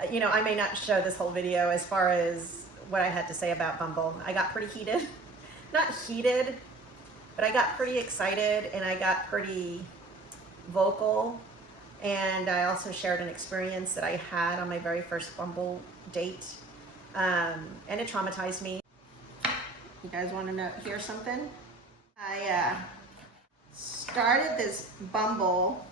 I may not show this whole video as far as what I had to say about Bumble. I got pretty heated. Not heated, but I got pretty excited and I got pretty vocal. And I also shared an experience that I had on my very first Bumble date. And it traumatized me. You guys want to hear something? I started this Bumble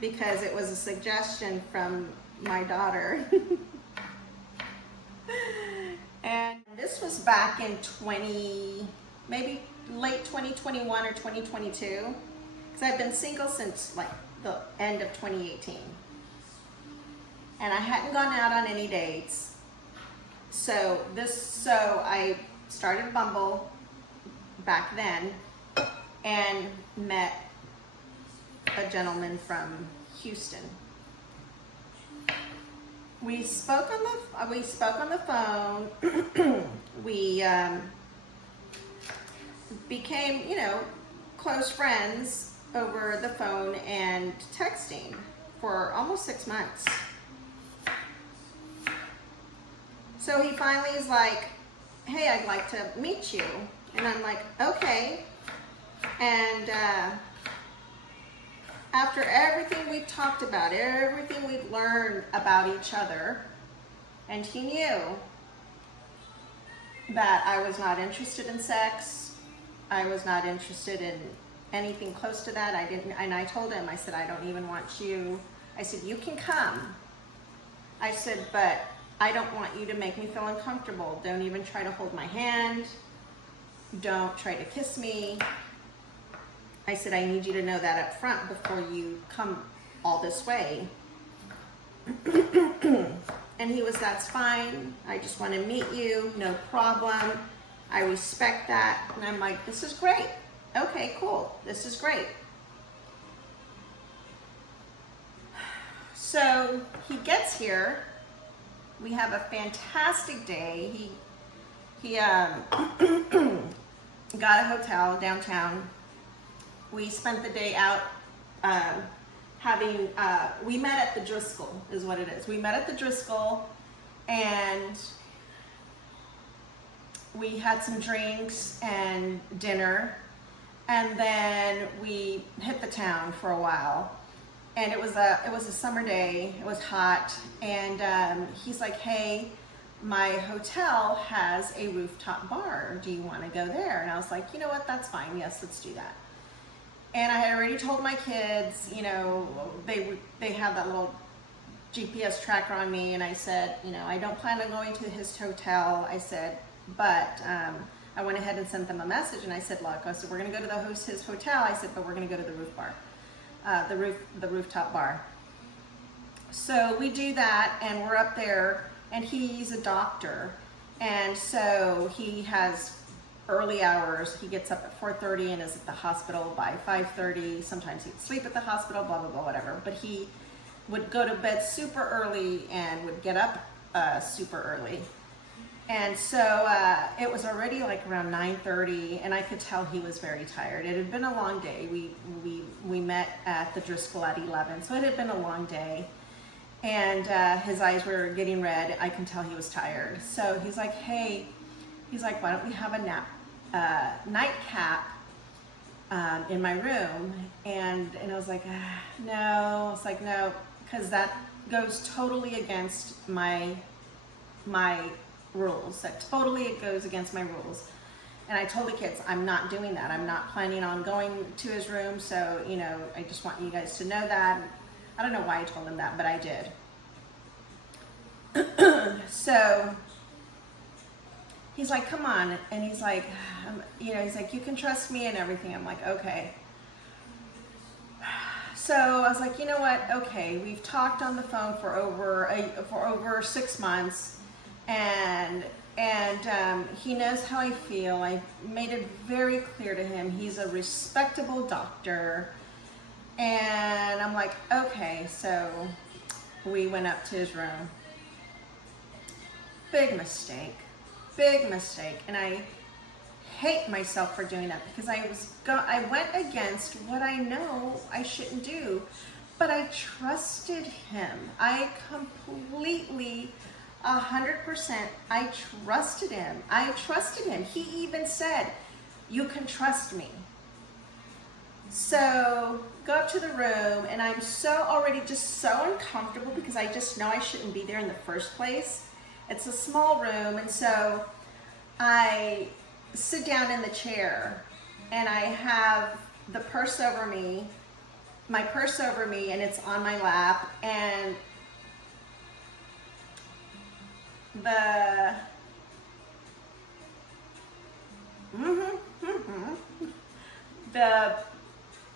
because it was a suggestion from my daughter. And this was back in maybe late 2021 or 2022. Because I've been single since like the end of 2018. And I hadn't gone out on any dates. So I started Bumble back then and met a gentleman from Houston. We spoke on the phone. We became, close friends over the phone and texting for almost 6 months. So he finally is like, hey, I'd like to meet you. And I'm like, okay. And after everything we've talked about, everything we've learned about each other, and he knew that I was not interested in sex, I was not interested in anything close to that. And I told him, I said, I don't even want you. I said, you can come. I said, but I don't want you to make me feel uncomfortable. Don't even try to hold my hand. Don't try to kiss me. I said, I need you to know that up front before you come all this way. And he was, that's fine. I just want to meet you. No problem. I respect that. And I'm like, this is great. Okay, cool. This is great. So he gets here. We have a fantastic day. He got a hotel downtown. We spent the day out we met at the Driscoll, is what it is. We met at the Driscoll and we had some drinks and dinner, and then we hit the town for a while. And it was a summer day. It was hot, and he's like, hey, my hotel has a rooftop bar. Do you want to go there? And I was like, you know what, that's fine. Yes, let's do that. And I had already told my kids, they have that little GPS tracker on me, and I said, I don't plan on going to his hotel. I said, but I went ahead and sent them a message, and I said, look, I said, we're going to go to his hotel. I said, but we're going to go to the roof bar. The rooftop bar. So we do that, and we're up there, and he's a doctor, and so he has early hours. He gets up at 4:30 and is at the hospital by 5:30. Sometimes he'd sleep at the hospital, blah blah blah, whatever. But he would go to bed super early and would get up super early. And so it was already like around 9:30, and I could tell he was very tired. It had been a long day. We met at the Driscoll at 11, so it had been a long day. And his eyes were getting red. I can tell he was tired. So he's like, hey, why don't we have a nightcap in my room? And I was like, no. It's like, no, because that goes totally against my rules. That totally goes against my rules. And I told the kids, I'm not doing that. I'm not planning on going to his room. So, I just want you guys to know that. I don't know why I told him that, but I did. So he's like, come on. And he's like, he's like, you can trust me and everything. I'm like, okay. So I was like, you know what? Okay, we've talked on the phone for over 6 months. And he knows how I feel. I made it very clear to him. He's a respectable doctor. And I'm like, okay. So we went up to his room. Big mistake. And I hate myself for doing that because I went against what I know I shouldn't do. But I trusted him. I completely, 100%, I trusted him. I trusted him. He even said, you can trust me. So go up to the room, and I'm already just so uncomfortable because I just know I shouldn't be there in the first place. It's a small room, and so I sit down in the chair, and I have the purse over me, my purse over me, and it's on my lap, and the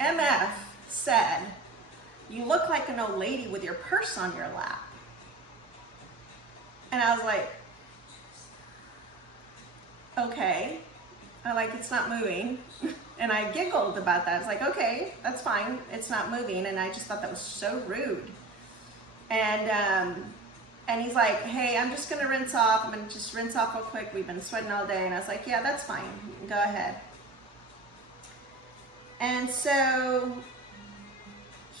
MF said, you look like an old lady with your purse on your lap. And I was like, okay. I like, it's not moving. And I giggled about that. I was like, okay, that's fine. It's not moving. And I just thought that was so rude. And he's like, hey, I'm just gonna rinse off. I'm gonna just rinse off real quick. We've been sweating all day. And I was like, yeah, that's fine. Go ahead. And so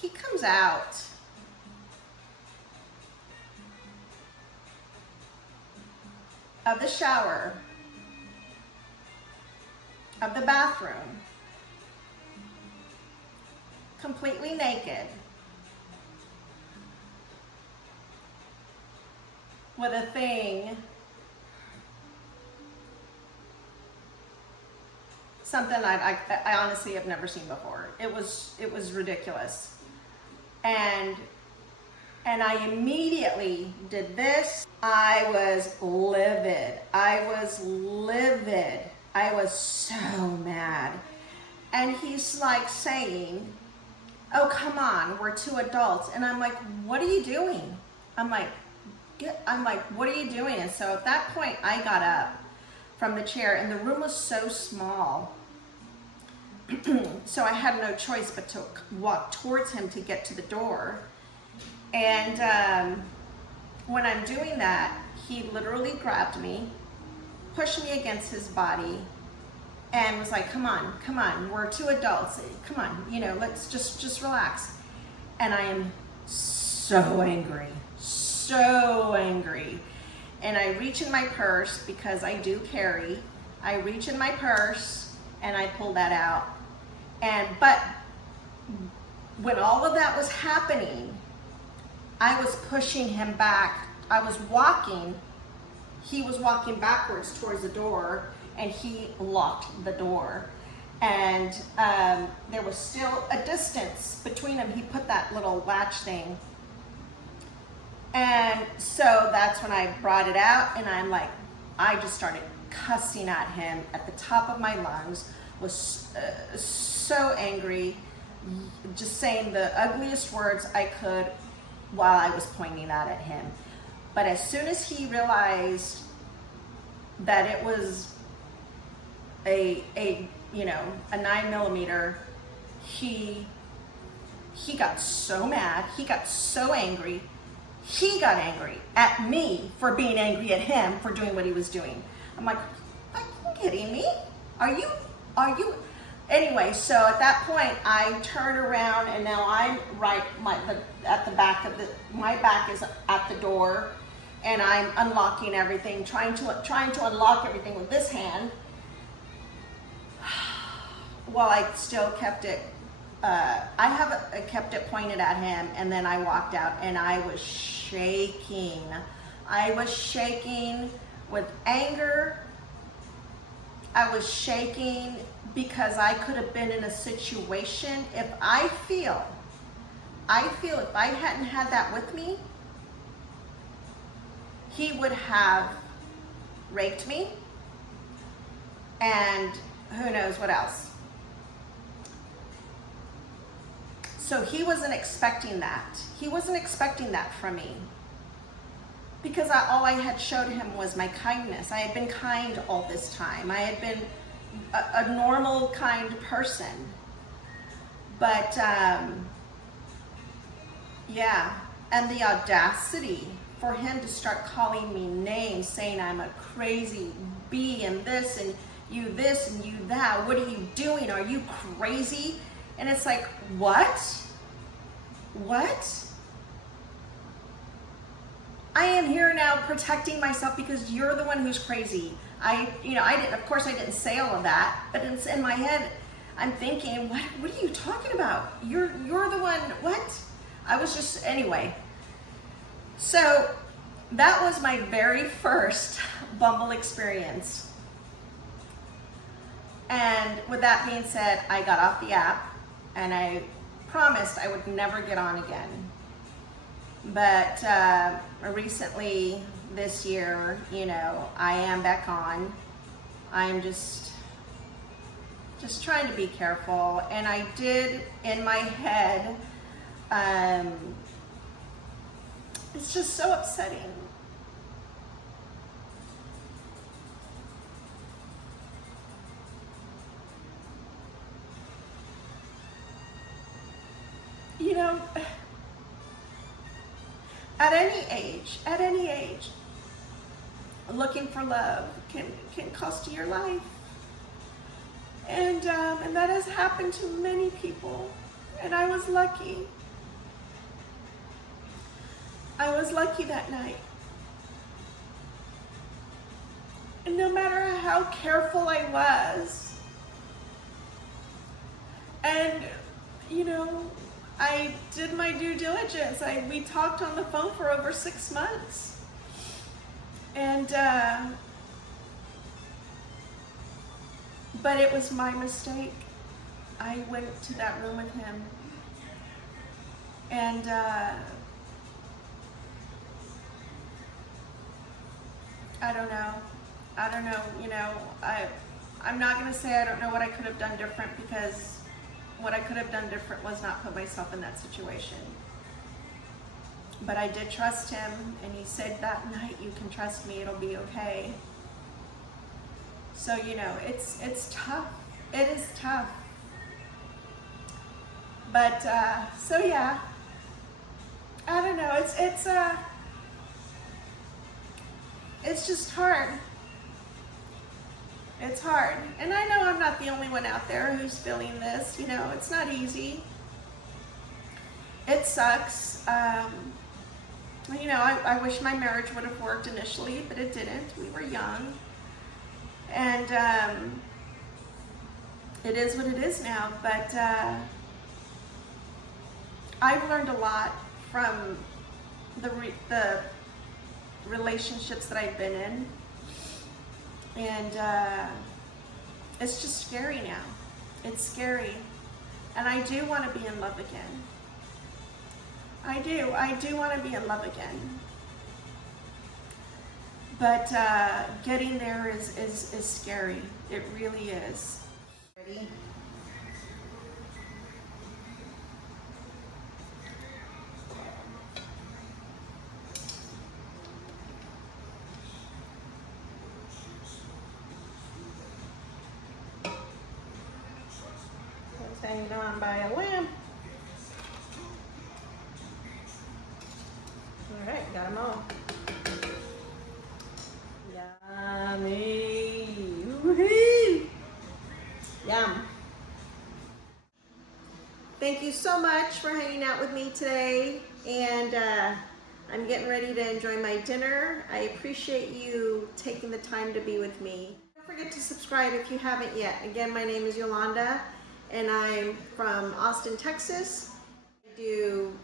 he comes out. Of the shower, of the bathroom, completely naked, with a thing, something I honestly have never seen before. It was ridiculous. And I immediately did this. I was livid. I was so mad. And he's like saying, oh, come on, we're two adults. And I'm like, what are you doing? I'm like, what are you doing? And so at that point, I got up from the chair, and the room was so small. So I had no choice but to walk towards him to get to the door. And when I'm doing that, he literally grabbed me, pushed me against his body, and was like, come on, we're two adults. Come on, let's just relax. And I am so angry. And I reach in my purse, because I do carry. I reach in my purse and I pull that out. But when all of that was happening, I was pushing him back. I was walking. He was walking backwards towards the door, and he locked the door. And there was still a distance between them. He put that little latch thing. And so that's when I brought it out, and I just started cussing at him at the top of my lungs, was so angry, just saying the ugliest words I could while I was pointing that at him. But as soon as he realized that it was a 9mm, he got so mad, he got so angry. He got angry at me for being angry at him for doing what he was doing. I'm like, are you kidding me? Are you? Anyway, so at that point, I turned around, and now I'm at the back of my back is at the door, and I'm unlocking everything, trying to unlock everything with this hand, while I still kept it. I kept it pointed at him, and then I walked out, and I was shaking. I was shaking with anger. I was shaking because I could have been in a situation, if I feel if I hadn't had that with me, he would have raped me, and who knows what else. So he wasn't expecting that. He wasn't expecting that from me, because all I had showed him was my kindness. I had been kind all this time. I had been a normal, kind person. But yeah, and the audacity for him to start calling me names, saying I'm a crazy bee and this and you that. What are you doing? Are you crazy? And it's like, what? what? I am here now protecting myself because you're the one who's crazy. Of course I didn't say all of that, but it's in my head. I'm thinking, what are you talking about? You're the one, what? Anyway. So that was my very first Bumble experience. And with that being said, I got off the app and I promised I would never get on again. But recently this year, I am back on. I'm just trying to be careful. And I did in my head, it's just so upsetting. At any age, looking for love can cost you your life. And that has happened to many people. And I was lucky. I was lucky that night. And no matter how careful I was, and I did my due diligence. We talked on the phone for over 6 months. And, but it was my mistake. I went to that room with him. And, I don't know. I'm not going to say I don't know what I could have done different, because what I could have done different was not put myself in that situation. But I did trust him, and he said that night, you can trust me, it'll be okay. So, it's tough. It is tough. But, so yeah, I don't know, it's just hard. It's hard. And I know I'm not the only one out there who's feeling this. It's not easy. It sucks. I wish my marriage would have worked initially, but it didn't. We were young. And it is what it is now. But I've learned a lot from the relationships that I've been in. And it's just scary now. It's scary. And I do want to be in love again. I do want to be in love again. But getting there is scary. It really is. Ready? Hanging on by a lamp. All right, got them all. Yummy. Woo-hoo. Yum. Thank you so much for hanging out with me today. And I'm getting ready to enjoy my dinner. I appreciate you taking the time to be with me. Don't forget to subscribe if you haven't yet. Again, my name is Yolanda, and I'm from Austin, Texas. I do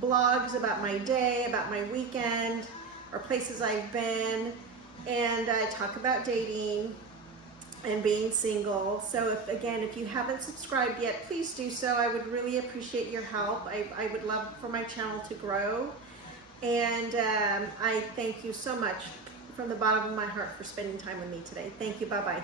blogs about my day, about my weekend, or places I've been, and I talk about dating and being single. So if you haven't subscribed yet, please do so. I would really appreciate your help. I would love for my channel to grow. And I thank you so much from the bottom of my heart for spending time with me today. Thank you. Bye-bye.